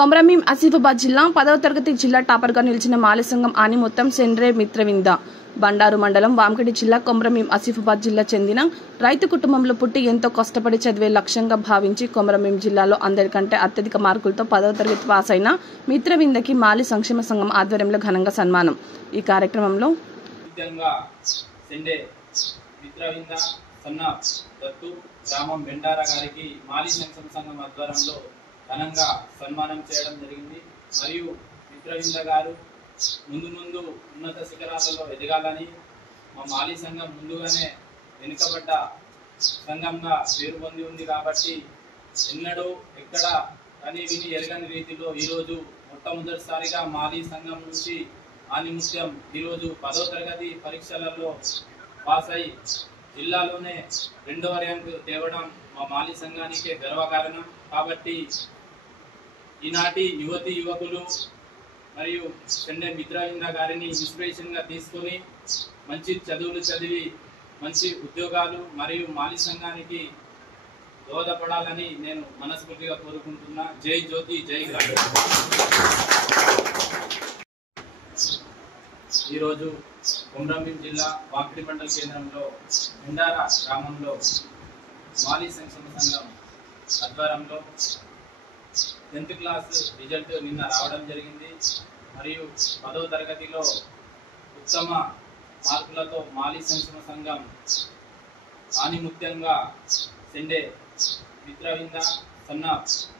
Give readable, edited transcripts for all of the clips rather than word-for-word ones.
కొమరంభీం ఆసిఫాబాద్ జిల్లా 10వ తరగతి జిల్లా టాపర్గా నిలిచిన మాలి సంఘం ఆనిముత్యం సెండ్రే మిత్రవింద బండారు మండలం వామకడి జిల్లా కొమరంభీం ఆసిఫాబాద్ జిల్లా చెందిన రైతు కుటుంబంలో పుట్టి ఎంతో కష్టపడి చదివే లక్ష్యంగా భావించి కొమరంభీం జిల్లాలో అందరికంటే అత్యధిక మార్కులతో 10వ తరగతి పాస్ అయిన మిత్రవిందకి మాలి సంక్షేమ సంఘం ఆధ్వర్యంలో ఘనంగా సన్మానం. ఈ కార్యక్రమంలో గ్రామం బెండారా గారికి మాలి సంక్షేమ సంఘం ఆధ్వర్యంలో ఘనంగా సన్మానం చేయడం జరిగింది. మరియు మిత్రవింద గారు ముందు ఉన్నత శిఖరాలలో ఎదగాలని మా మాలి సంఘం ముందుగానే వెనుకబడ్డ సంఘంగా పేరు పొంది ఉంది కాబట్టి ఎన్నడూ ఎక్కడ కానీ విని ఎరగని రీతిలో ఈరోజు మొట్టమొదటిసారిగా మాలి సంఘం నుంచి ఆనిముత్యం ఈరోజు 10వ తరగతి పరీక్షలలో పాస్ అయి జిల్లాలోనే 2వ ర్యాంకు తేవడం మా మాలి సంఘానికే గర్వకారణం. కాబట్టి ఈనాటి యువతి యువకులు మరియు సెండే మిత్రవింద గారిని ఇన్స్పిరేషన్గా తీసుకొని మంచి చదువులు చదివి మంచి ఉద్యోగాలు మరియు మాలి సంఘానికి దోహదపడాలని నేను మనస్ఫూర్తిగా కోరుకుంటున్నా. జై జ్యోతి, జై గ్రామం. ఈరోజు కొమరంభీం జిల్లా వామకడి మండల కేంద్రంలో బెండారా గ్రామంలో మాలి సంక్షేమ సంఘం ఆధ్వర్యంలో 10th క్లాస్ రిజల్ట్ నిన్న రావడం జరిగింది. మరియు 10వ తరగతిలో ఉత్తమ మార్కులతో మాలి సంక్షేమ సంఘం ఆనిముత్యంగా సెండే మిత్రవింద సన్నా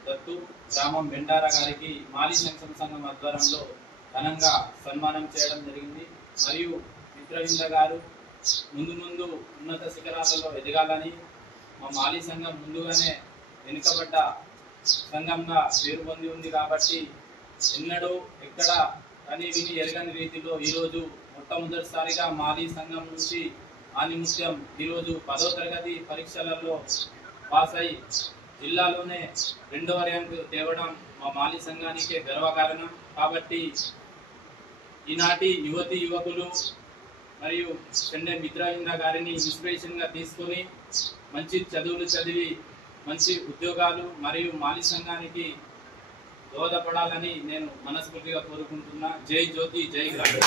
దత్తు గ్రామం బెండారా గారికి మాలి సంక్షేమ సంఘం ఆధ్వర్యంలో ఘనంగా సన్మానం చేయడం జరిగింది. మరియు మిత్రవింద గారు ముందు ఉన్నత శిఖరాలలో ఎదగాలని మా మాలి సంఘం ముందుగానే వెనుకబడ్డ సంఘంగా పేరు పొంది ఉంది కాబట్టి ఎన్నడూ ఎక్కడ కానీ విని ఎరగని రీతిలో ఈరోజు మొట్టమొదటిసారిగా మాలి సంఘం నుంచి ఆనిముత్యం ఈరోజు 10వ తరగతి పరీక్షలలో పాస్ అయి జిల్లాలోనే 2వ ర్యాంకు తేవడం మా మాలి సంఘానికే గర్వకారణం. కాబట్టి ఈనాటి యువతి యువకులు మరియు సెండే మిత్రవింద గారిని ఇన్స్పిరేషన్గా తీసుకొని మంచి చదువులు చదివి మంచి ఉద్యోగాలు మరియు మాలి సంఘానికి దోహదపడాలని నేను మనస్ఫూర్తిగా కోరుకుంటున్నా. జై జ్యోతి, జై గ్రామం.